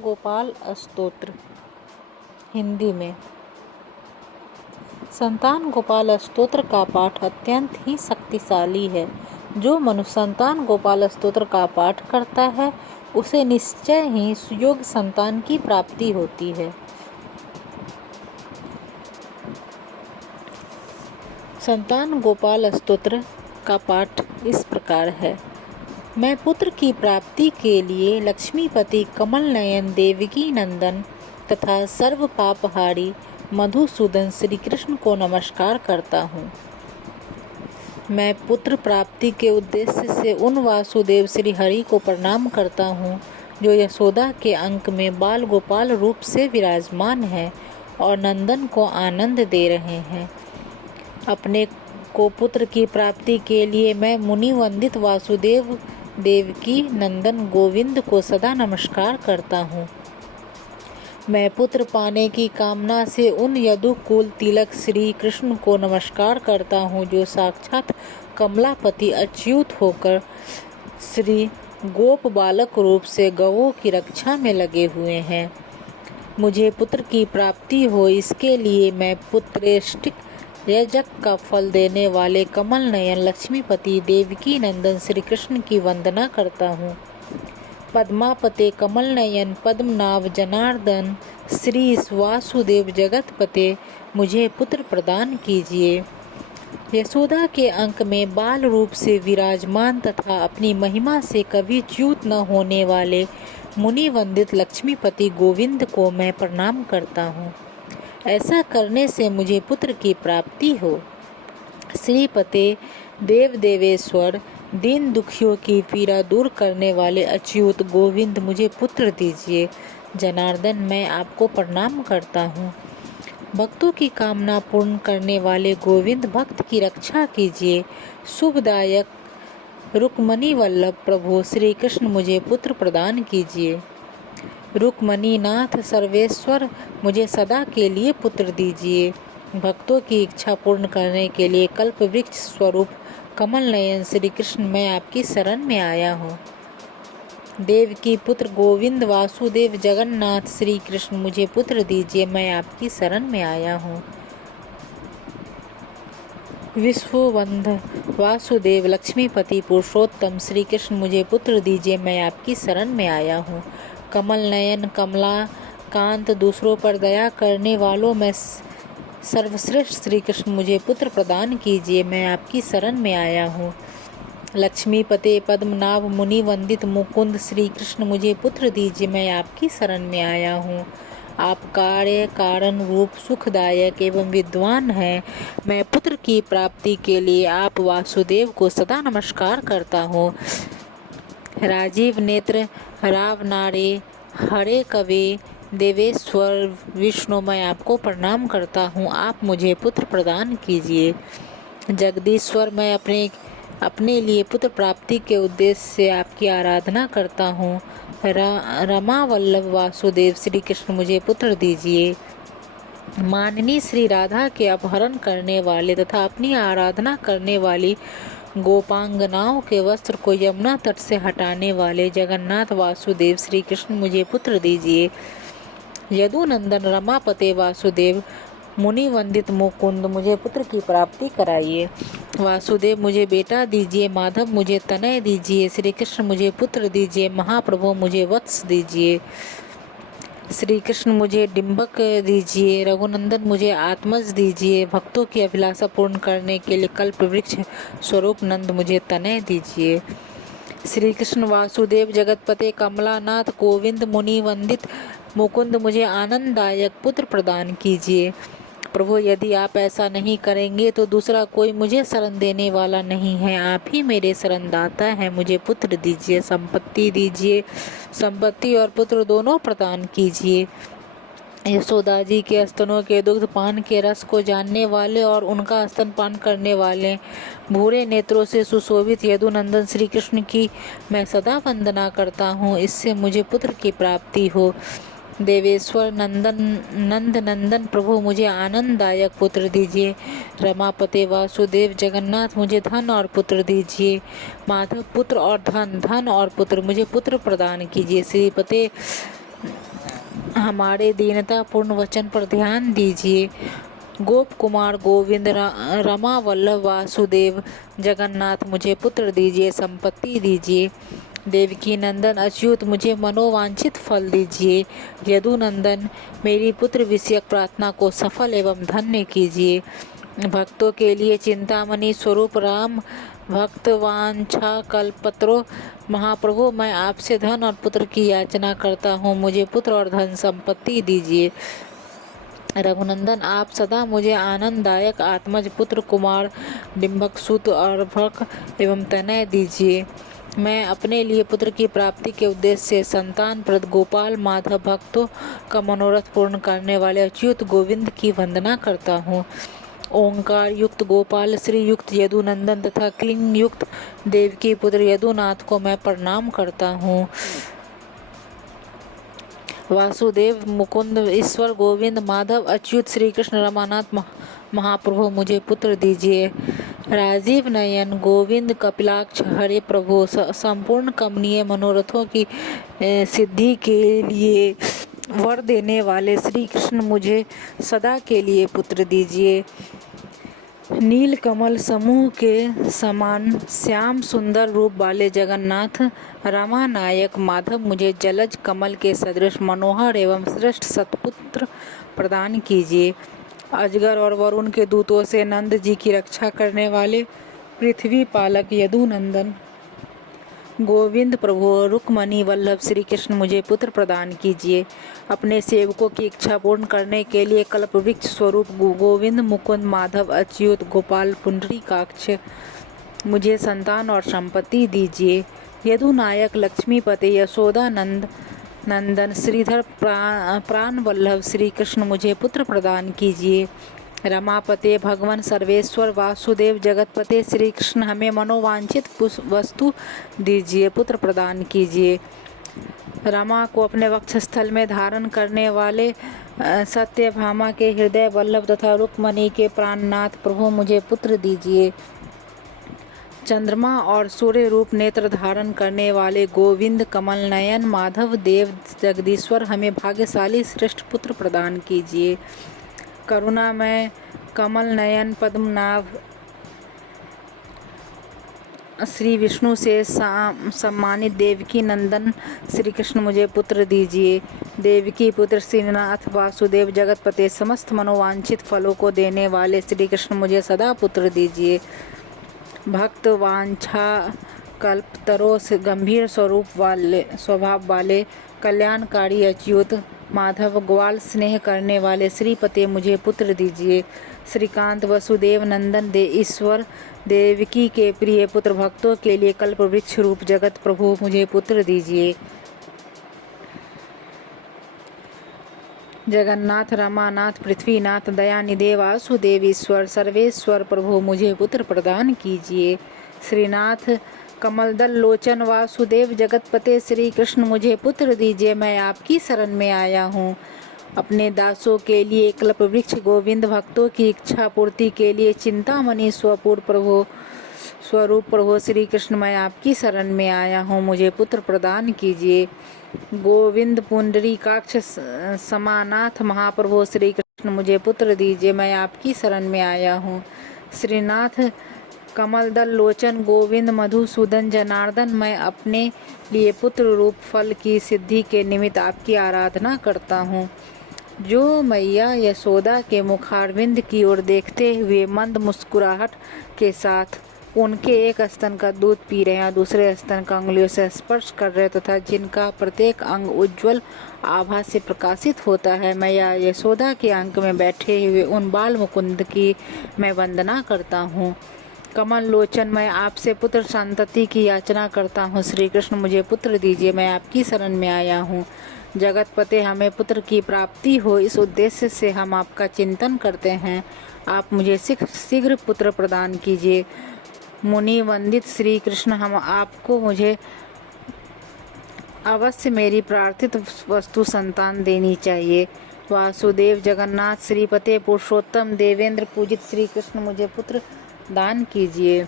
गोपाल स्तोत्र हिंदी में। संतान गोपाल स्तोत्र का पाठ अत्यंत ही शक्तिशाली है। जो मनुष्य संतान गोपाल स्तोत्र का पाठ करता है उसे निश्चय ही सुयोग्य संतान की प्राप्ति होती है। संतान गोपाल स्तोत्र का पाठ इस प्रकार है। मैं पुत्र की प्राप्ति के लिए लक्ष्मीपति कमल नयन देवकी नंदन तथा सर्व पापहारी मधुसूदन श्री कृष्ण को नमस्कार करता हूँ। मैं पुत्र प्राप्ति के उद्देश्य से उन वासुदेव श्री हरि को प्रणाम करता हूँ जो यशोदा के अंक में बाल गोपाल रूप से विराजमान है और नंदन को आनंद दे रहे हैं। अपने को पुत्र की प्राप्ति के लिए मैं मुनि वंदित वासुदेव देवकी नंदन गोविंद को सदा नमस्कार करता हूँ। मैं पुत्र पाने की कामना से उन यदुकुल तिलक श्री कृष्ण को नमस्कार करता हूँ जो साक्षात कमलापति अच्युत होकर श्री गोप बालक रूप से गौओं की रक्षा में लगे हुए हैं। मुझे पुत्र की प्राप्ति हो इसके लिए मैं पुत्रेष्टिक यज्ञ का फल देने वाले कमल नयन लक्ष्मीपति देवकी नंदन श्री कृष्ण की वंदना करता हूँ। पद्मापते कमल नयन पद्मनाभ जनार्दन श्री वासुदेव जगतपते मुझे पुत्र प्रदान कीजिए। यशोदा के अंक में बाल रूप से विराजमान तथा अपनी महिमा से कभी च्युत न होने वाले मुनि वंदित लक्ष्मीपति गोविंद को मैं प्रणाम करता हूँ। ऐसा करने से मुझे पुत्र की प्राप्ति हो। श्रीपते देव देवेश्वर दीन दुखियों की पीड़ा दूर करने वाले अच्युत गोविंद मुझे पुत्र दीजिए। जनार्दन मैं आपको प्रणाम करता हूँ। भक्तों की कामना पूर्ण करने वाले गोविंद भक्त की रक्षा कीजिए। शुभदायक रुक्मणी वल्लभ प्रभु श्री कृष्ण मुझे पुत्र प्रदान कीजिए। रुक्मणी नाथ सर्वेश्वर मुझे सदा के लिए पुत्र दीजिए। भक्तों की इच्छा पूर्ण करने के लिए कल्प वृक्ष स्वरूप कमल नयन श्री कृष्ण मैं आपकी शरण में आया हूँ। देव की पुत्र गोविंद वासुदेव जगन्नाथ श्री कृष्ण मुझे पुत्र दीजिए, मैं आपकी शरण में आया हूँ। विश्वबंध वासुदेव लक्ष्मीपति पुरुषोत्तम श्री कृष्ण मुझे पुत्र दीजिए, मैं आपकी शरण में आया हूँ। कमल नयन कमला कांत दूसरों पर दया करने वालों में सर्वश्रेष्ठ श्री कृष्ण मुझे पुत्र प्रदान कीजिए, मैं आपकी शरण में आया हूँ। लक्ष्मीपते पद्मनाभ मुनि वंदित मुकुंद श्री कृष्ण मुझे पुत्र दीजिए, मैं आपकी शरण में आया हूँ। आप कार्य कारण रूप सुखदायक एवं विद्वान हैं। मैं पुत्र की प्राप्ति के लिए आप वासुदेव को सदा नमस्कार करता हूँ। राजीव नेत्र राव नारे हरे कवे देवेश्वर विष्णु मैं आपको प्रणाम करता हूँ। आप मुझे पुत्र प्रदान कीजिए। जगदीश्वर मैं अपने लिए पुत्र प्राप्ति के उद्देश्य से आपकी आराधना करता हूँ। रमा वल्लभ वासुदेव श्री कृष्ण मुझे पुत्र दीजिए। माननी श्री राधा के अपहरण करने वाले तथा अपनी आराधना करने वाली गोपांगनाओं के वस्त्र को यमुना तट से हटाने वाले जगन्नाथ वासुदेव श्री कृष्ण मुझे पुत्र दीजिए। यदुनंदन रमापते वासुदेव मुनि वंदित मुकुंद मुझे पुत्र की प्राप्ति कराइए। वासुदेव मुझे बेटा दीजिए। माधव मुझे तनय दीजिए। श्री कृष्ण मुझे पुत्र दीजिए। महाप्रभु मुझे वत्स दीजिए। श्री कृष्ण मुझे डिंबक दीजिए। रघुनंदन मुझे आत्मज दीजिए। भक्तों की अभिलाषा पूर्ण करने के लिए कल्प वृक्ष स्वरूप नंद मुझे तनय दीजिए। श्री कृष्ण वासुदेव जगतपते कमलानाथ गोविंद मुनि वंदित मुकुंद मुझे आनंददायक पुत्र प्रदान कीजिए। प्रभु यदि आप ऐसा नहीं करेंगे तो दूसरा कोई मुझे शरण देने वाला नहीं है। आप ही मेरे शरणदाता हैं। मुझे पुत्र दीजिए, संपत्ति दीजिए। संपत्ति और पुत्र दोनों प्रदान कीजिए। यशोदा जी के स्तनों के दुग्ध पान के रस को जानने वाले और उनका स्तनपान करने वाले भूरे नेत्रों से सुशोभित यदुनंदन श्री कृष्ण की मैं सदा वंदना करता हूँ। इससे मुझे पुत्र की प्राप्ति हो। देवेश्वर नंद नंदन प्रभु मुझे आनंददायक पुत्र दीजिए। रमापते वासुदेव जगन्नाथ मुझे धन और पुत्र दीजिए। माधव पुत्र और धन और पुत्र मुझे पुत्र प्रदान कीजिए। श्रीपते हमारे दीनता पूर्ण वचन पर ध्यान दीजिए। गोप कुमार गोविंद रमा वल्लभ वासुदेव जगन्नाथ मुझे पुत्र दीजिए, संपत्ति दीजिए। देवकी नंदन अच्युत मुझे मनोवांछित फल दीजिए। यदुनंदन मेरी पुत्र विषयक प्रार्थना को सफल एवं धन्य कीजिए। भक्तों के लिए चिंतामणि स्वरूप राम भक्त वांछा कल्पत्रो महाप्रभु, मैं आपसे धन और पुत्र की याचना करता हूँ, मुझे पुत्र और धन संपत्ति दीजिए। रघुनंदन आप सदा मुझे आनंददायक आत्मज पुत्र कुमार डिम्बक सुत और भक एवं तनय दीजिए। मैं अपने लिए पुत्र की प्राप्ति के उद्देश्य से संतान प्रद गोपाल माधव भक्तों का मनोरथ पूर्ण करने वाले अच्युत गोविंद की वंदना करता हूँ। ओंकार युक्त गोपाल श्री युक्त यदुनंदन तथा क्लिंग युक्त देवकी पुत्र यदुनाथ को मैं प्रणाम करता हूँ। वासुदेव मुकुंद ईश्वर गोविंद माधव अच्युत श्री कृष्ण रमानाथ महाप्रभु मुझे पुत्र दीजिए। राजीव नयन गोविंद कपिलाक्ष हरे प्रभु, संपूर्ण कमनीय मनोरथों की सिद्धि के लिए वर देने वाले श्री कृष्ण मुझे सदा के लिए पुत्र दीजिए। नील कमल समूह के समान श्याम सुंदर रूप वाले जगन्नाथ रामानायक माधव मुझे जलज कमल के सदृश मनोहर एवं श्रेष्ठ सत्पुत्र प्रदान कीजिए। अजगर और वरुण के दूतों से नंद जी की रक्षा करने वाले पृथ्वी पालक यदुनंदन गोविंद प्रभु रुक्मणी वल्लभ श्री कृष्ण मुझे पुत्र प्रदान कीजिए। अपने सेवकों की इच्छा पूर्ण करने के लिए कल्पवृक्ष स्वरूप गोविंद मुकुंद माधव अच्युत गोपाल पुंडरीकाक्ष मुझे संतान और संपत्ति दीजिए। यदुनायक लक्ष्मीपति यशोदा नंदन श्रीधर प्राण वल्लभ श्री कृष्ण मुझे पुत्र प्रदान कीजिए। रमापते भगवान सर्वेश्वर वासुदेव जगतपते श्री कृष्ण हमें मनोवांछित वस्तु दीजिए, पुत्र प्रदान कीजिए। रमा को अपने वक्षस्थल में धारण करने वाले सत्यभामा के हृदय वल्लभ तथा रुक्मणी के प्राणनाथ प्रभु मुझे पुत्र दीजिए। चंद्रमा और सूर्य रूप नेत्र धारण करने वाले गोविंद कमल नयन माधव देव जगदीश्वर हमें भाग्यशाली श्रेष्ठ पुत्र प्रदान कीजिए। करुणा में कमल नयन पद्मनाभ श्री विष्णु से सम्मानित देवकी नंदन श्री कृष्ण मुझे पुत्र दीजिए। देवकी पुत्र श्रीनाथ वासुदेव जगतपते समस्त मनोवांछित फलों को देने वाले श्री कृष्ण मुझे सदा पुत्र दीजिए। भक्त वांछा कल्पतरो से गंभीर स्वभाव वाले कल्याणकारी अच्युत माधव ग्वाल स्नेह करने वाले श्रीपते मुझे पुत्र दीजिए। श्रीकांत वसुदेव नंदन ईश्वर देवकी के प्रिय पुत्र भक्तों के लिए कल्प वृक्ष रूप जगत प्रभु मुझे पुत्र दीजिए। जगन्नाथ रमानाथ पृथ्वीनाथ दयानिधे वासुदेव ईश्वर सर्वेश्वर प्रभु मुझे पुत्र प्रदान कीजिए। श्रीनाथ कमलदल लोचन वासुदेव जगतपते श्री कृष्ण मुझे पुत्र दीजिए, मैं आपकी शरण में आया हूँ। अपने दासों के लिए कल्प वृक्ष गोविंद भक्तों की इच्छा पूर्ति के लिए चिंतामणि स्वरूप प्रभु श्री कृष्ण मैं आपकी शरण में आया हूँ, मुझे पुत्र प्रदान कीजिए। गोविंद पुंडरीकाक्ष समानाथ महाप्रभु श्री कृष्ण मुझे पुत्र दीजिए, मैं आपकी शरण में आया हूँ। श्रीनाथ कमलदल लोचन गोविंद मधुसूदन जनार्दन मैं अपने लिए पुत्र रूप फल की सिद्धि के निमित्त आपकी आराधना करता हूँ। जो मैया यशोदा के मुखारविंद की ओर देखते हुए मंद मुस्कुराहट के साथ उनके एक स्तन का दूध पी रहे हैं, दूसरे स्तन का अंगुलियों से स्पर्श कर रहे तथा जिनका प्रत्येक अंग उज्ज्वल आभा से प्रकाशित होता है, मैया यशोदा के अंक में बैठे हुए उन बाल मुकुंद की मैं वंदना करता हूँ। कमल लोचन मैं आपसे पुत्र संतति की याचना करता हूँ। श्री कृष्ण मुझे पुत्र दीजिए, मैं आपकी शरण में आया हूँ। जगतपते हमें पुत्र की प्राप्ति हो, इस उद्देश्य से हम आपका चिंतन करते हैं। आप मुझे शीघ्र पुत्र प्रदान कीजिए। मुनि वंदित श्री कृष्ण हम आपको मुझे अवश्य मेरी प्रार्थित वस्तु संतान देनी चाहिए। वासुदेव जगन्नाथ श्रीपते पुरुषोत्तम देवेंद्र पूजित श्री कृष्ण मुझे पुत्र दान कीजिए।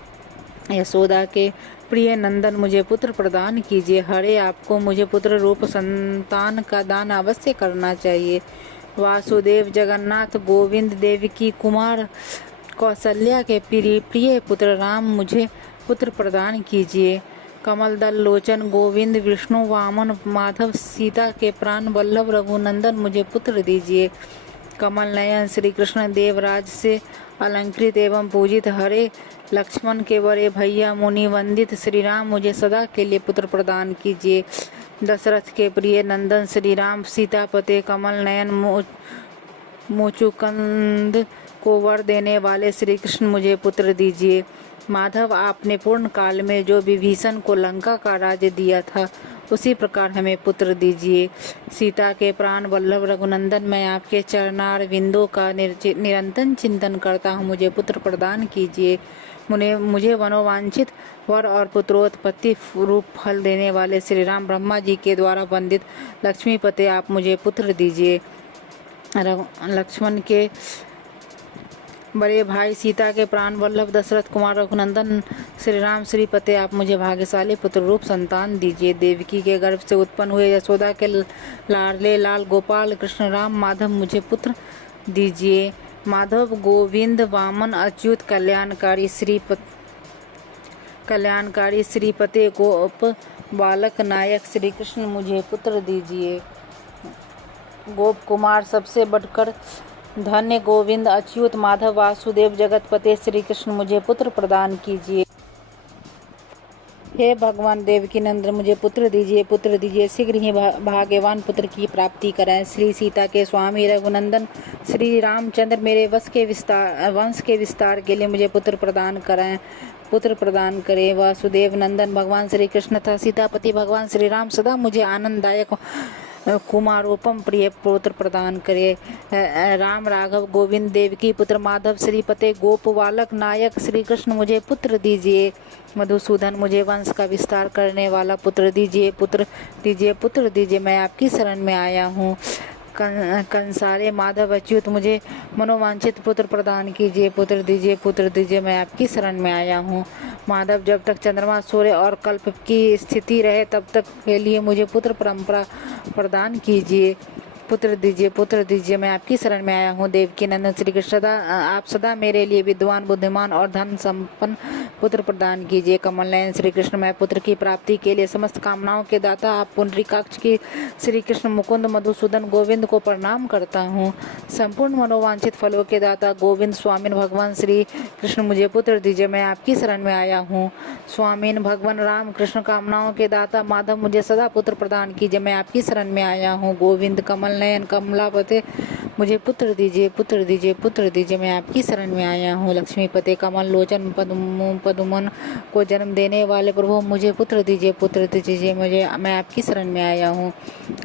यशोदा के प्रिय नंदन मुझे पुत्र प्रदान कीजिए। हरे आपको मुझे पुत्र रूप संतान का दान अवश्य करना चाहिए। वासुदेव जगन्नाथ गोविंद देवकी कुमार कौशल्या के प्रिय पुत्र राम मुझे पुत्र प्रदान कीजिए। कमल दल लोचन गोविंद विष्णु वामन माधव सीता के प्राण वल्लभ रघुनंदन मुझे पुत्र दीजिए। कमल नयन श्री कृष्ण देवराज से अलंकृत एवं पूजित हरे लक्ष्मण के बड़े भैया मुनि वंदित श्री राम मुझे सदा के लिए पुत्र प्रदान कीजिए। दशरथ के प्रिय नंदन श्री राम सीतापते कमल नयन मुचुकंद को वर देने वाले श्री कृष्ण मुझे पुत्र दीजिए। माधव आपने पूर्ण काल में जो विभीषण को लंका का राज्य दिया था उसी प्रकार हमें पुत्र दीजिए। सीता के प्राण वल्लभ रघुनंदन मैं आपके चरणार बिंदु का निरंतर चिंतन करता हूँ, मुझे पुत्र प्रदान कीजिए। मुझे मनोवांछित वर और पुत्रोत्पत्ति रूप फल देने वाले श्री राम ब्रह्मा जी के द्वारा वंदित लक्ष्मीपते आप मुझे पुत्र दीजिए। लक्ष्मण के बड़े भाई सीता के प्राण वल्लभ दशरथ कुमार रघुनंदन श्री राम श्रीपते आप मुझे भाग्यशाली पुत्र रूप संतान दीजिए। देवकी के गर्भ से उत्पन्न हुए यशोदा के लाडले लाल गोपाल कृष्ण राम माधव मुझे पुत्र दीजिए। माधव गोविंद वामन अच्युत कल्याणकारी श्रीपते गोप बालक नायक श्री कृष्ण मुझे पुत्र दीजिए। गोप कुमार सबसे बढ़कर धन्य गोविंद अच्युत माधव वासुदेव जगतपते श्री कृष्ण मुझे पुत्र प्रदान कीजिए। हे भगवान देवकी नंदन मुझे पुत्र दीजिए। शीघ्र ही भाग्यवान पुत्र की प्राप्ति कराएं। श्री सीता के स्वामी रघुनंदन श्री रामचंद्र मेरे वंश के विस्तार के लिए मुझे पुत्र प्रदान करें। वासुदेव नंदन भगवान श्री कृष्ण तथा सीतापति भगवान श्री राम सदा मुझे आनंददायक कुमारोपम प्रिय पुत्र प्रदान करे। राम राघव गोविंद देवकी पुत्र माधव श्रीपते गोप बालक नायक श्री कृष्ण मुझे पुत्र दीजिए। मधुसूदन मुझे वंश का विस्तार करने वाला पुत्र दीजिए। मैं आपकी शरण में आया हूँ। कंसारे माधव अच्युत मुझे मनोवांछित पुत्र प्रदान कीजिए। पुत्र दीजिए। मैं आपकी शरण में आया हूँ। माधव जब तक चंद्रमा सूर्य और कल्प की स्थिति रहे तब तक के लिए मुझे पुत्र परंपरा प्रदान कीजिए। पुत्र दीजिए। मैं आपकी शरण में आया हूँ। देवकी नंदन श्री कृष्ण आप सदा मेरे लिए विद्वान बुद्धिमान और धन संपन्न पुत्र प्रदान कीजिए। कमल नयन श्री कृष्ण मैं पुत्र की प्राप्ति के लिए समस्त कामनाओं के दाता आप पुंडरीकाक्ष की श्री कृष्ण मुकुंद मधुसूदन गोविंद को प्रणाम करता हूँ। संपूर्ण मनोवांछित फलों के दाता गोविंद स्वामीन भगवान श्री कृष्ण मुझे पुत्र दीजिए। मैं आपकी शरण में आया हूँ। स्वामीन भगवान राम कृष्ण कामनाओं के दाता माधव मुझे सदा पुत्र प्रदान कीजिए। मैं आपकी शरण में आया हूँ। गोविंद कमल नयन कमलापते मुझे पुत्र दीजिए। मैं आपकी शरण में आया हूँ। लक्ष्मीपते कमल लोचन पदुमन को जन्म देने वाले प्रभु मुझे पुत्र दीजिए। मैं आपकी शरण में आया हूँ।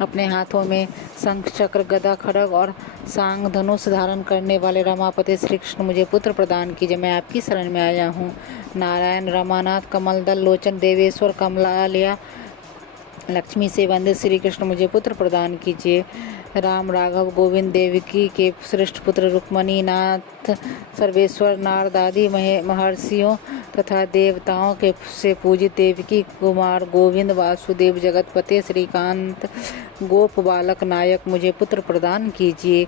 अपने हाथों में शंख चक्र गदा खड्ग और सांग धनुष धारण करने वाले रमापते श्री कृष्ण मुझे पुत्र प्रदान कीजिए। मैं आपकी शरण में आया हूँ। नारायण रमानाथ कमल दल लोचन देवेश्वर कमलालया लक्ष्मी से वंदित श्री कृष्ण मुझे पुत्र प्रदान कीजिए। राम राघव गोविंद देवकी के श्रेष्ठ पुत्र रुक्मणी नाथ सर्वेश्वर नारदादि महर्षियों तथा देवताओं के से पूजित देवकी कुमार गोविंद वासुदेव जगतपते श्रीकांत गोप बालक नायक मुझे पुत्र प्रदान कीजिए।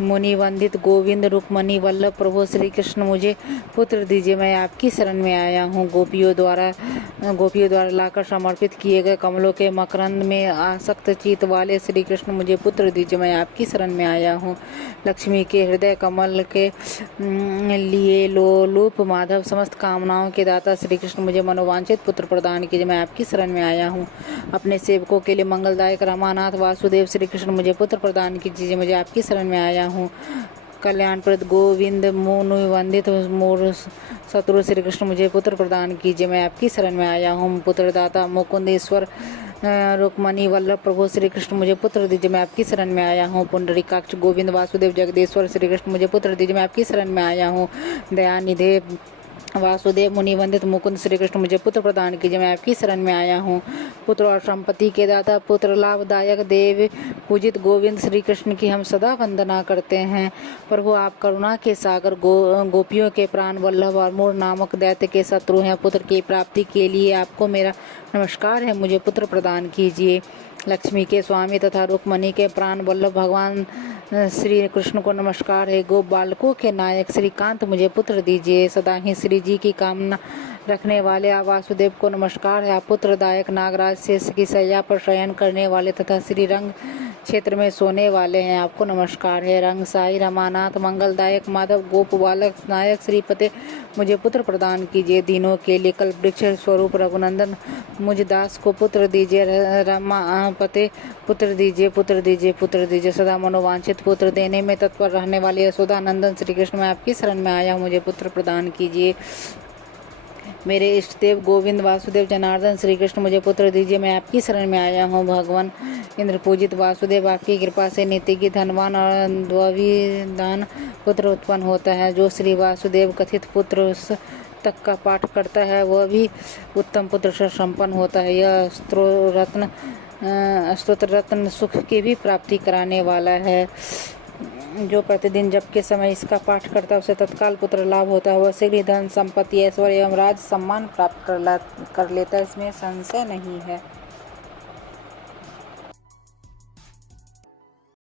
मुनि वंदित गोविंद रुक्मणी वल्लभ प्रभु श्री कृष्ण मुझे पुत्र दीजिए। मैं आपकी शरण में आया हूँ। गोपियों द्वारा लाकर समर्पित किए गए कमलों के मकरंद में आसक्त चित वाले श्री कृष्ण मुझे पुत्र दीजिए। मैं आपकी शरण में आया हूँ। लक्ष्मी के हृदय कमल के लिए लोलूप माधव समस्त कामनाओं के दाता श्री कृष्ण मुझे मनोवांछित पुत्र प्रदान कीजिए। मैं आपकी शरण में आया हूँ। अपने सेवकों के लिए मंगलदायक रमानाथ वासुदेव श्री कृष्ण मुझे पुत्र प्रदान कीजिए। मुझे आपकी शरण में आया हूँ। कल्याणप्रद गोविंद मुनि वंदित मोर शत्रु श्री कृष्ण मुझे पुत्र प्रदान कीजिए। मैं आपकी शरण में आया हूँ। पुत्रदाता मुकुंदेश्वर रुक्मणी वल्लभ प्रभु श्री कृष्ण मुझे पुत्र दीजिए। मैं आपकी शरण में आया हूँ। पुंडरीकाक्ष गोविंद वासुदेव जगदेश्वर श्री कृष्ण मुझे पुत्र दीजिए। मैं आपकी शरण में आया हूँ। दयानिधे वासुदेव मुनि वंदित मुकुंद श्री कृष्ण मुझे पुत्र प्रदान कीजिए, मैं आपकी शरण में आया हूँ। पुत्र और संपत्ति के दाता, पुत्र लाभदायक देव पूजित गोविंद श्री कृष्ण की हम सदा वंदना करते हैं। प्रभु आप करुणा के सागर, गोपियों के प्राण वल्लभ और मूर नामक दैत्य के शत्रु हैं। पुत्र की प्राप्ति के लिए आपको मेरा नमस्कार है, मुझे पुत्र प्रदान कीजिए। लक्ष्मी के स्वामी तथा रुक्मणी के प्राण वल्लभ भगवान श्री कृष्ण को नमस्कार है। गोप बालकों के नायक श्रीकांत मुझे पुत्र दीजिए। सदा ही श्री जी की कामना रखने वाले आप वासुदेव को नमस्कार है। आप पुत्रदायक नागराज शेष की शैया पर शयन करने वाले तथा श्री रंग क्षेत्र में सोने वाले हैं, आपको नमस्कार है। रंग साई रमानाथ मंगलदायक माधव गोप बालक नायक श्रीपते मुझे पुत्र प्रदान कीजिए। दिनों के लिए कल्प वृक्ष स्वरूप रघुनंदन मुझ दास को पुत्र दीजिए। रमापते पुत्र दीजिए, पुत्र दीजिए, पुत्र दीजिए। सदा मनोवांछित पुत्र देने में तत्पर रहने वाले यशोदा नंदन श्री कृष्ण, मैं आपकी शरण में आया हूँ, मुझे पुत्र प्रदान कीजिए। मेरे इष्ट देव गोविंद वासुदेव जनार्दन श्री कृष्ण मुझे पुत्र दीजिए, मैं आपकी शरण में आया हूँ। भगवान इंद्र पूजित वासुदेव आपकी कृपा से नीति की धनवान और द्विविधान पुत्र उत्पन्न होता है। जो श्री वासुदेव कथित पुत्र तक का पाठ करता है वह भी उत्तम पुत्र से संपन्न होता है। यह स्तोत्र रत्न सुख की भी प्राप्ति कराने वाला है। जो प्रतिदिन जप के समय इसका पाठ करता है उसे तत्काल पुत्र लाभ होता है। वह शीघ्र ही धन संपत्ति ऐश्वर्य एवं राज सम्मान प्राप्त कर लेता है, इसमें संशय नहीं है।